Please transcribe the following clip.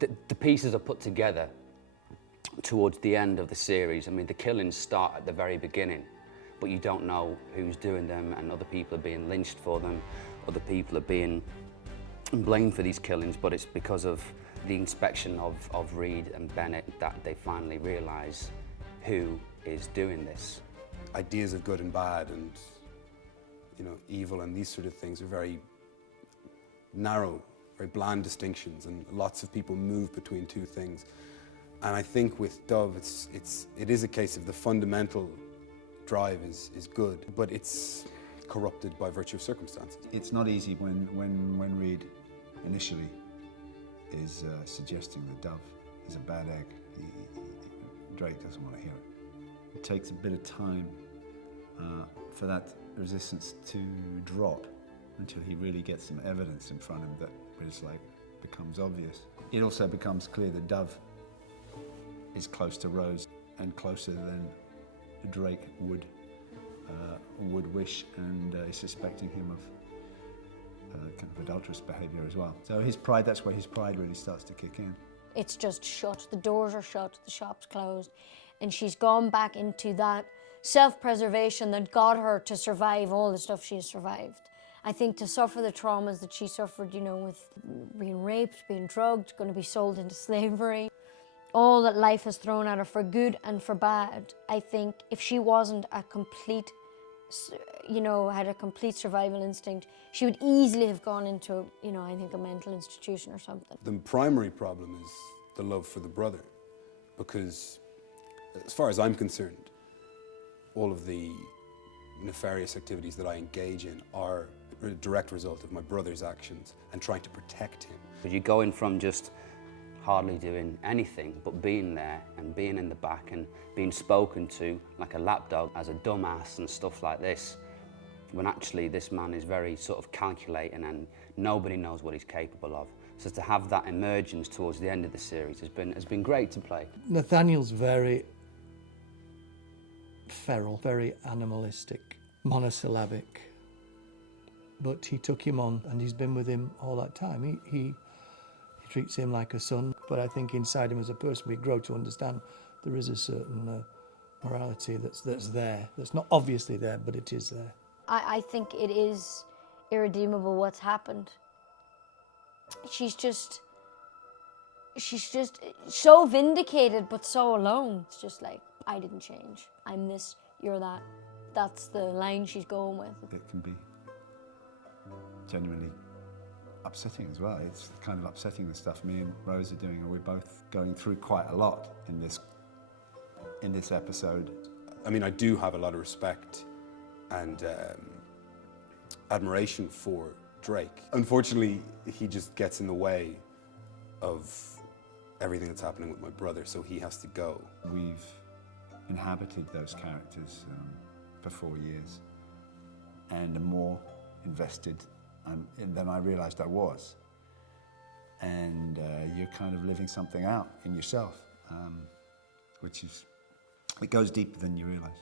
the pieces are put together towards the end of the series. I mean, the killings start at the very beginning, but you don't know who's doing them, and other people are being lynched for them, other people are being blamed for these killings, but it's because of the inspection of Reid and Bennet that they finally realise who is doing this. Ideas of good and bad and, you know, evil and these sort of things are very narrow, very bland distinctions, and lots of people move between two things. And I think with Dove, it is a case of the fundamental drive is good, but it's corrupted by virtue of circumstances. It's not easy when Reid initially is suggesting that Dove is a bad egg. Drake doesn't want to hear it. It takes a bit of time for that resistance to drop until he really gets some evidence in front of him that is like becomes obvious. It also becomes clear that Dove is close to Rose and closer than Drake would wish, and is suspecting him of kind of adulterous behaviour as well. So his pride, that's where his pride really starts to kick in. It's just shut, the doors are shut, the shop's closed, and she's gone back into that self-preservation that got her to survive all the stuff she's survived. I think to suffer the traumas that she suffered, you know, with being raped, being drugged, going to be sold into slavery, all that life has thrown at her for good and for bad. I think if she wasn't a complete, you know, had a complete survival instinct, she would easily have gone into, you know, I think a mental institution or something. The primary problem is the love for the brother, because as far as I'm concerned, all of the nefarious activities that I engage in are a direct result of my brother's actions and trying to protect him. Because you're going from just hardly doing anything but being there and being in the back and being spoken to like a lapdog as a dumbass and stuff like this, when actually this man is very sort of calculating and nobody knows what he's capable of. So to have that emergence towards the end of the series has been great to play. Nathaniel's very feral, very animalistic, monosyllabic, but he took him on and he's been with him all that time. He treats him like a son, but I think inside him as a person we grow to understand there is a certain morality that's there, that's not obviously there, but it is there. I think it is irredeemable what's happened. She's just so vindicated but so alone. It's just like, I didn't change. I'm this, you're that. That's the line she's going with. It can be genuinely upsetting as well. It's kind of upsetting the stuff me and Rose are doing, and we're both going through quite a lot in this episode. I mean, I do have a lot of respect and admiration for Drake. Unfortunately, he just gets in the way of everything that's happening with my brother, so he has to go. We've inhabited those characters for 4 years, and are more invested than I realized I was. And you're kind of living something out in yourself, which is, it goes deeper than you realize.